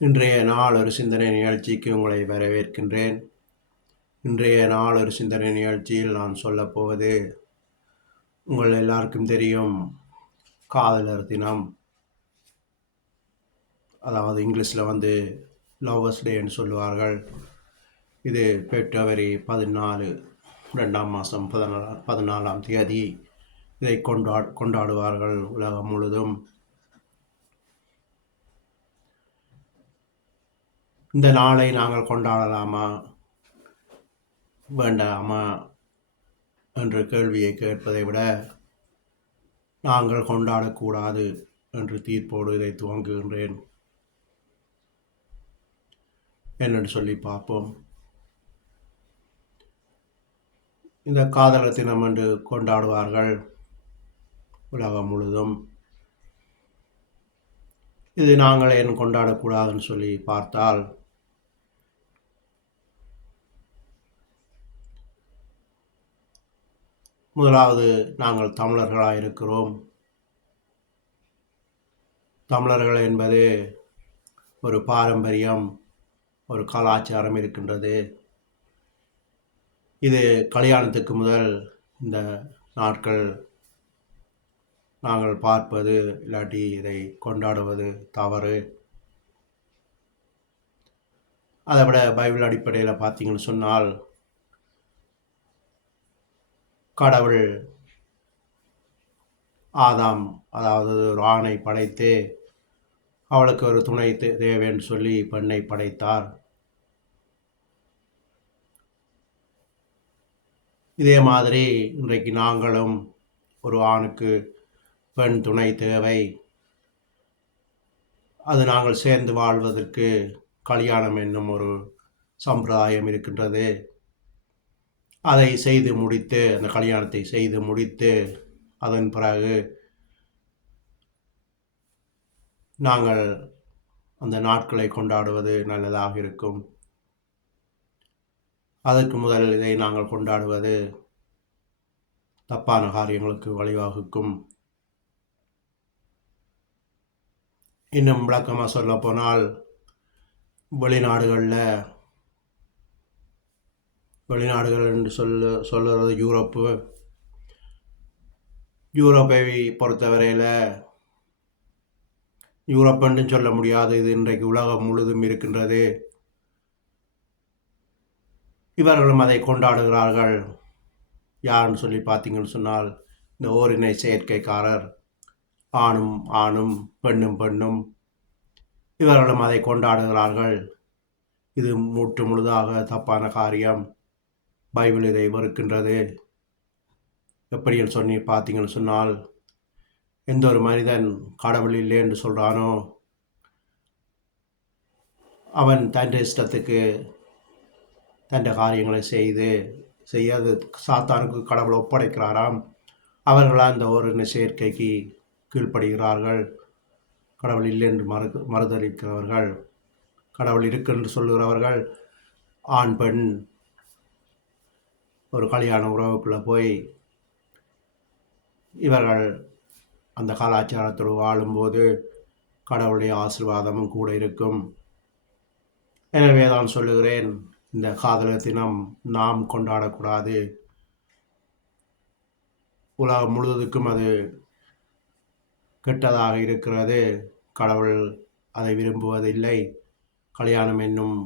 இன்றைய நாள் ஒரு சிந்தனை நிகழ்ச்சிக்கு உங்களை வரவேற்கின்றேன். இன்றைய நாள் ஒரு சிந்தனை நிகழ்ச்சியில் நான் சொல்லப்போவது, உங்கள் எல்லாருக்கும் தெரியும், காதலர் தினம். அதாவது இங்கிலீஷில் லவ்வர்ஸ் டேன்னு சொல்லுவார்கள். இது பிப்ரவரி 14 2ஆம் மாதம் 14ஆம் தேதி இதை கொண்டாடுவார்கள் உலகம் முழுதும். இந்த நாளை நாங்கள் கொண்டாடலாமா வேண்டாமா என்ற கேள்வியை கேட்பதை விட, நாங்கள் கொண்டாடக்கூடாது என்று தீர்ப்போடு இதை துவங்குகின்றேன். என்னென்று சொல்லி பார்ப்போம். இந்த காதலர் தினம் என்று கொண்டாடுவார்கள் உலகம் முழுதும். இது நாங்கள் ஏன் கொண்டாடக்கூடாதுன்னு சொல்லி பார்த்தால், முதலாவது நாங்கள் தமிழர்களாக இருக்கிறோம். தமிழர்கள் என்பது ஒரு பாரம்பரியம், ஒரு கலாச்சாரம் இருக்கின்றது. இது கல்யாணத்துக்கு முதல் இந்த நாட்கள் நாங்கள் பார்ப்பது இல்லாட்டி இதை கொண்டாடுவது தவறு. அதை விட பைபிள் அடிப்படையில் பார்த்தீங்கன்னு சொன்னால், கடவுள் ஆதாம், அதாவது ஒரு ஆணை படைத்து அவளுக்கு ஒரு துணை தேவைன்னு சொல்லி பெண்ணை படைத்தார். இதே மாதிரி இன்றைக்கு நாங்களும் ஒரு ஆணுக்கு பெண் துணை தேவை. அது நாங்கள் சேர்ந்து வாழ்வதற்கு கல்யாணம் என்னும் ஒரு சம்பிரதாயம் இருக்கின்றது. அதை செய்து முடித்து, அந்த கல்யாணத்தை செய்து முடித்து, அதன் பிறகு நாங்கள் அந்த நாட்களை கொண்டாடுவது நல்லதாக இருக்கும். அதற்கு முதல் இதை நாங்கள் கொண்டாடுவது தப்பான காரியங்களுக்கு வழிவகுக்கும். இன்னும் விளக்கமாக சொல்ல போனால், வெளிநாடுகள் என்று சொல்லுறது யூரோப்பை பொறுத்தவரையில், யூரோப்புன்னு சொல்ல முடியாது, இது இன்றைக்கு உலகம் முழுதும் இருக்கின்றது. இவர்களும் அதை கொண்டாடுகிறார்கள். யாருன்னு சொல்லி பார்த்தீங்கன்னு சொன்னால், இந்த ஓரினை செயற்கைக்காரர், ஆணும் ஆணும் பெண்ணும் பெண்ணும், இவர்களும் அதை கொண்டாடுகிறார்கள். இது முழுதாக தப்பான காரியம். பைபிள் இதை வெறுக்கின்றது. எப்படின்னு சொல்லி பார்த்தீங்கன்னு சொன்னால், எந்த ஒரு மனிதன் கடவுள் இல்லை என்று சொல்கிறானோ, அவன் தன் இஷ்டத்துக்கு தன் காரியங்களை செய்யாது சாத்தானுக்கு கடவுள் ஒப்படைக்கிறாராம். அவர்களால் அந்த ஒரு செயற்கைக்கு கீழ்ப்படுகிறார்கள். கடவுள் இல்லை என்று மறுதளிக்கிறவர்கள், கடவுள் இருக்கு என்று சொல்லுகிறவர்கள், ஆண் பெண் ஒரு கல்யாண உறவுக்குள்ளே போய் இவர்கள் அந்த கலாச்சாரத்தோடு வாழும்போது கடவுளுடைய ஆசீர்வாதமும் கூட இருக்கும். எனவே தான் சொல்லுகிறேன், இந்த காதலர் தினம் நாம் கொண்டாடக்கூடாது. உலகம் முழுவதுக்கும் அது கெட்டதாக இருக்கிறது. கடவுள் அதை விரும்புவதில்லை. கல்யாணம் என்னும்